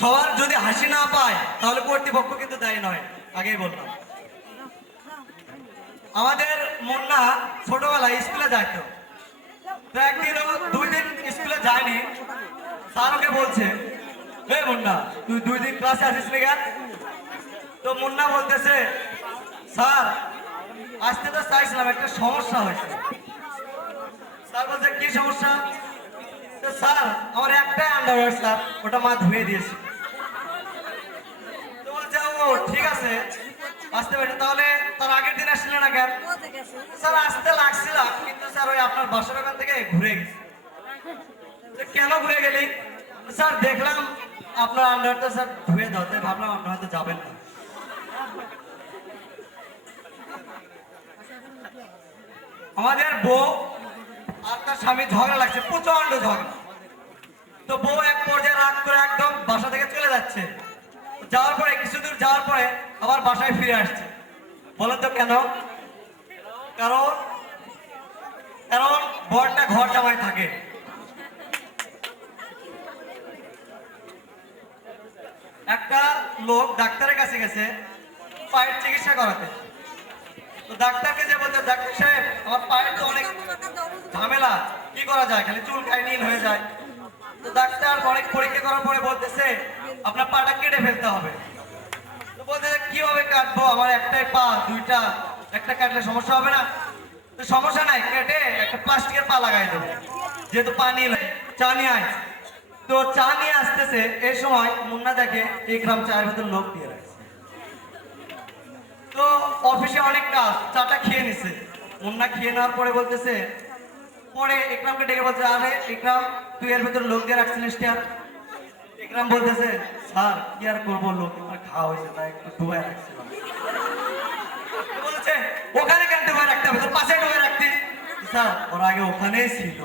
সবার যদি হাসি না পায় তাহলে কর্তৃপক্ষ কিন্তু দায়ী নয়, আগেই বললাম। আমাদের মুন্না ছোটবেলায় স্কুলে যাইতো, তো একদিন 2 দিন স্কুলে যায়নি। স্যার ওকে বলছে, হে মুন্না, তুই 2 দিন ক্লাসে আসিস নি কেন? তো মুন্না বলতেছে, স্যার আসতে তো চাইছিলাম, একটা সমস্যা হয়েছে। স্যার বলছে, কি সমস্যা? তো স্যার, আমার একটাই আন্ডারওয়্যার স্যার, ওটা মা ধুয়ে দিয়েছে। তো বলছে, ও ঠিক আছে, আসতে পারে। তাহলে তার আগের দিন আসলে না কেন? স্যার আসতে লাগছিলাম, কিন্তু স্যার ওই আপনার বাসার ওখান থেকে ঘুরে গেছি। কেন ঘুরে গেলি? স্যার দেখলাম আপনার আন্ডারটা স্যার ধুয়ে দাও, তাই ভাবলাম আপনার হয়তো যাবেন না। আমাদের বউ আর তার স্বামী ঝগড়া লাগছে, প্রচন্ড ঝগড়া। তো বউ এক পর্যায়ে রাগ করে একদম বাসা থেকে চলে যাচ্ছে। যাওয়ার পরে কিছু দূর যাওয়ার পরে আবার বাসায় ফিরে আসছে। বলেন তো কেন? কারণ কারণ বরটা ঘর জামাই থাকে। একটা লোক ডাক্তারের কাছে গেছে পায়ের চিকিৎসা করাতে। তো ডাক্তারকে যে বলছে, ডাক্তার সাহেব আমার পায়ের তো অনেক ঝামেলা, কি করা যায়, খালি চুল খাই নীল হয়ে যায়। তো ডাক্তার অনেক পরীক্ষা করার পরে বলতেছে, আপনার পাটা কেটে ফেলতে হবে। তো বলতেছে, কিভাবে কাটবো, আমার একটাই পা, দুইটা, একটা কাটলে সমস্যা হবে না? তো সমস্যা নাই, কেটে একটা প্লাস্টিকের পা লাগাই দেবো, যেহেতু পানি চা নিয়ে আয়। তো চা নিয়ে আসতেছে, এই সময় মুন্না দেখে এই গ্রাম চায়ের ভেতর লোক দিয়ে রাখছে। তো অফিসে অনেক কাজ, চাটা খেয়ে নিছে। মুন্না খেয়ে নেওয়ার পরে বলতেছে, পরে ইকরামকে ডেকে বলছে, আরে ইকরাম, তুই এর ভেতর লোক দিয়ে রাখছিলিস কেন? ইকরাম বলতেছে, স্যার কি আর করবো, লোক আর খাওয়া হয়েছে তাই একটু ডুবাই রাখছিলাম। বলছে, ওখানে কেন ডুবাই রাখতে হবে, তোর পাশে ডুবাই রাখতিস। স্যার ওর আগে ওখানেই ছিল।